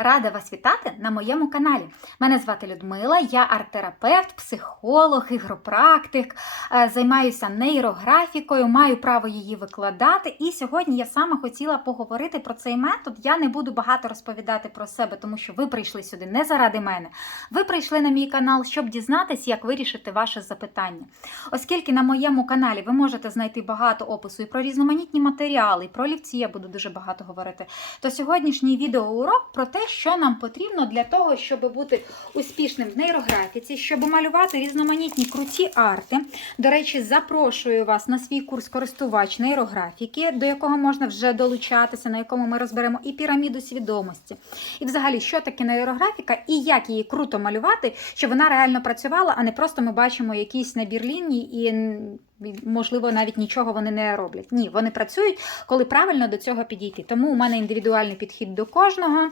Рада вас вітати на моєму каналі. Мене звати Людмила, я арт-терапевт, психолог, ігропрактик, е, займаюся нейрографікою, маю право її викладати. І сьогодні я саме хотіла поговорити про цей метод. Я не буду багато розповідати про себе, тому що ви прийшли сюди не заради мене. Ви прийшли на мій канал, щоб дізнатися, як вирішити ваше запитання. Оскільки на моєму каналі ви можете знайти багато опису і про різноманітні матеріали, і про олівці я буду дуже багато говорити, то сьогоднішній відеоурок про те, що нам потрібно для того, щоб бути успішним в нейрографіці, щоб малювати різноманітні круті арти. До речі, запрошую вас на свій курс користувач нейрографіки, до якого можна вже долучатися, на якому ми розберемо і піраміду свідомості. І взагалі, що таке нейрографіка і як її круто малювати, щоб вона реально працювала, а не просто ми бачимо якийсь набір ліній і. Можливо, навіть нічого вони не роблять. Ні, вони працюють, коли правильно до цього підійти. Тому у мене індивідуальний підхід до кожного.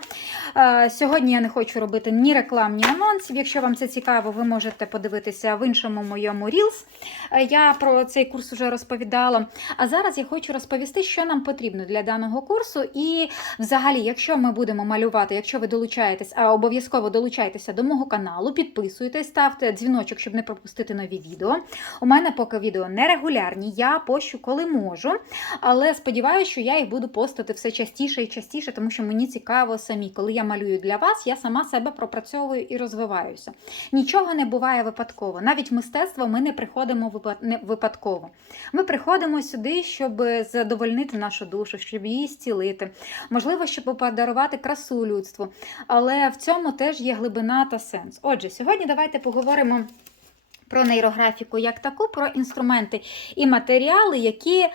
Е, Сьогодні я не хочу робити ні реклам, ні анонсів. Якщо вам це цікаво, ви можете подивитися в іншому моєму Reels. Е, Я про цей курс вже розповідала. А зараз я хочу розповісти, що нам потрібно для даного курсу. І, взагалі, якщо ми будемо малювати, якщо ви долучаєтесь, а обов'язково долучайтеся до мого каналу, підписуйтесь, ставте дзвіночок, щоб не пропустити нові відео. У мене поки відео нерегулярні, я пощу, коли можу. Але сподіваюся, що я їх буду постити все частіше і частіше, тому що мені цікаво самі. Коли я малюю для вас, я сама себе пропрацьовую і розвиваюся. Нічого не буває випадково. Навіть мистецтво ми не приходимо випадково. Ми приходимо сюди, щоб задовольнити нашу душу, щоб її зцілити. Можливо, щоб подарувати красу людству. Але в цьому теж є глибина та сенс. Отже, сьогодні давайте поговоримо про нейрографіку як таку, про інструменти і матеріали, які.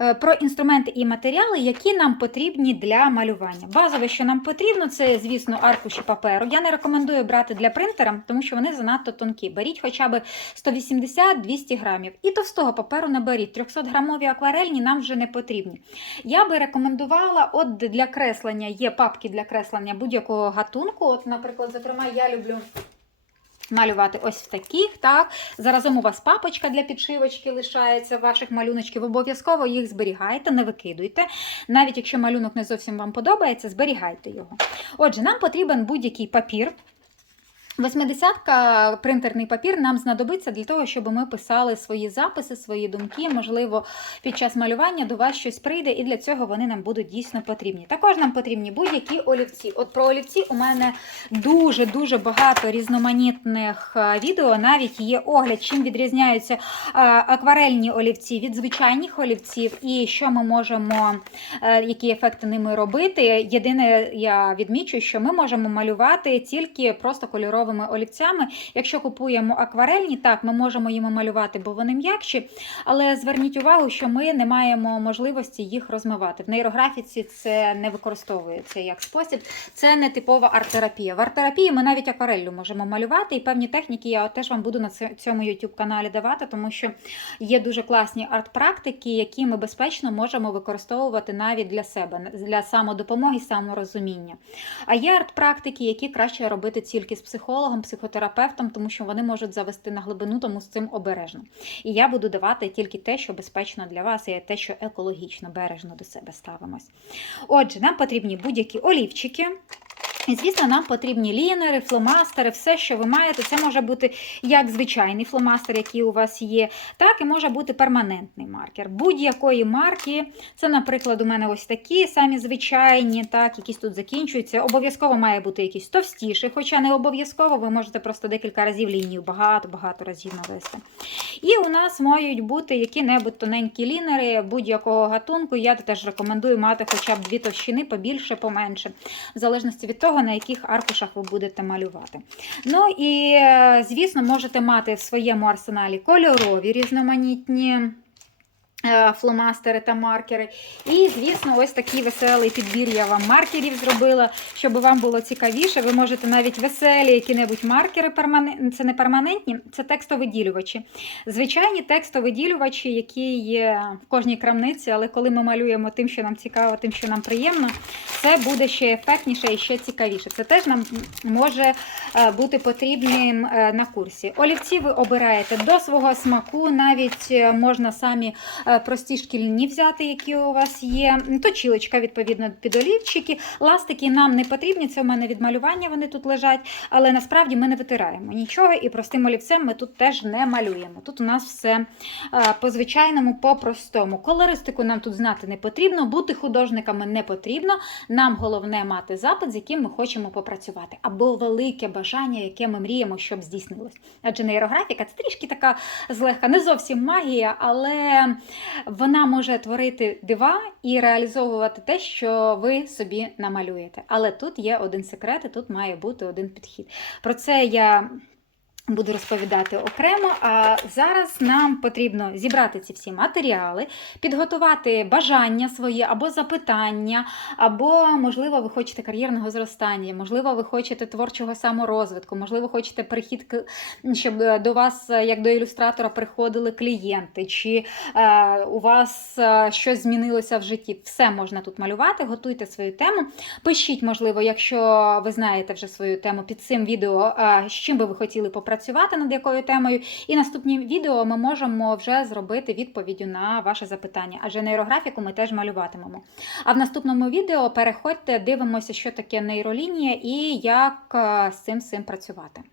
е, Про інструменти і матеріали, які нам потрібні для малювання. Базове, що нам потрібно, це, звісно, аркуші паперу. Я не рекомендую брати для принтера, тому що вони занадто тонкі. Беріть хоча б 180-200 грамів. І товстого паперу не беріть. 300 грамові акварельні нам вже не потрібні. Я би рекомендувала, от для креслення є папки для креслення будь-якого гатунку. От, наприклад, зокрема, я люблю. Малювати ось в таких, так. Заразом у вас папочка для підшивочки лишається ваших малюночків. Обов'язково їх зберігайте, не викидуйте. Навіть якщо малюнок не зовсім вам подобається, зберігайте його. Отже, нам потрібен будь-який папір. 80-ка принтерний папір нам знадобиться для того, щоб ми писали свої записи, свої думки. Можливо, під час малювання до вас щось прийде, і для цього вони нам будуть дійсно потрібні. Також нам потрібні будь-які олівці. От про олівці у мене дуже-дуже багато різноманітних е, відео. Навіть є огляд, чим відрізняються е, акварельні олівці від звичайних олівців, і що ми можемо, е, які ефекти ними робити. Єдине, я відмічу, що ми можемо малювати тільки просто кольоровими олівцями. Якщо купуємо акварельні, так, ми можемо їми малювати, бо вони м'якші. Але зверніть увагу, що ми не маємо можливості їх розмивати. В нейрографіці це не використовується як спосіб. Це не типова арт-терапія. В арт-терапії ми навіть аквареллю можемо малювати, і певні техніки я теж вам буду на цьому YouTube каналі давати, тому що є дуже класні арт-практики, які ми безпечно можемо використовувати навіть для себе, для самодопомоги, саморозуміння. А є арт-практики, які краще робити тільки з психологом, психотерапевтом, тому що вони можуть завести на глибину, тому з цим обережно. І я буду давати тільки те, що безпечно для вас, і те, що екологічно бережно до себе ставимось. Отже, нам потрібні будь-які олівчики. І, звісно, нам потрібні лінери, фломастери, все, що ви маєте. Це може бути як звичайний фломастер, який у вас є, так і може бути перманентний маркер. Будь-якої марки. Це, наприклад, у мене ось такі самі звичайні, так, якісь тут закінчуються. Обов'язково має бути якийсь товстіший, хоча не обов'язково, ви можете просто декілька разів лінію, багато-багато разів навести. І у нас мають бути які-небудь тоненькі лінери будь-якого гатунку. Я теж рекомендую мати хоча б дві товщини, побільше, поменше, в залежності від того, на яких аркушах ви будете малювати. Ну і, е, звісно, можете мати в своєму арсеналі кольорові різноманітні. Е, Фломастери та маркери. І, звісно, ось такий веселий підбір я вам маркерів зробила, щоб вам було цікавіше. Ви можете навіть веселі які-небудь маркери, перманен- це не перманентні, це текстовиділювачі. Звичайні текстовиділювачі, які є в кожній крамниці, але коли ми малюємо тим, що нам цікаво, тим, що нам приємно, це буде ще ефектніше і ще цікавіше. Це теж нам може е, бути потрібним е, на курсі. Олівці ви обираєте до свого смаку, навіть можна самі прості шкільні взяти, які у вас є. Точілочка, відповідно, під олівчики. Ластики нам не потрібні, це у мене від малювання вони тут лежать, але насправді ми не витираємо нічого і простим олівцем ми тут теж не малюємо. Тут у нас все е, по-звичайному, по-простому. Колористику нам тут знати не потрібно, бути художниками не потрібно. Нам головне мати запит, з яким ми хочемо попрацювати, або велике бажання, яке ми мріємо, щоб здійснилось. Адже нейрографіка це трішки така злегка, не зовсім магія, але вона може творити дива і реалізовувати те, що ви собі намалюєте. Але тут є один секрет, і тут має бути один підхід. Про це я. Буду розповідати окремо. А зараз нам потрібно зібрати ці всі матеріали, підготувати бажання свої або запитання, або, можливо, ви хочете кар'єрного зростання, можливо, ви хочете творчого саморозвитку, можливо, хочете перехід, щоб до вас, як до ілюстратора, приходили клієнти, чи е, у вас е, щось змінилося в житті. Все можна тут малювати, готуйте свою тему. Пишіть, можливо, якщо ви знаєте вже свою тему під цим відео, е, з чим би ви хотіли попрацювати, над якою темою. І наступні відео ми можемо вже зробити відповіддю на ваше запитання, адже нейрографіку ми теж малюватимемо. А в наступному відео переходьте, дивимося, що таке нейролінія і як е, з цим всім працювати.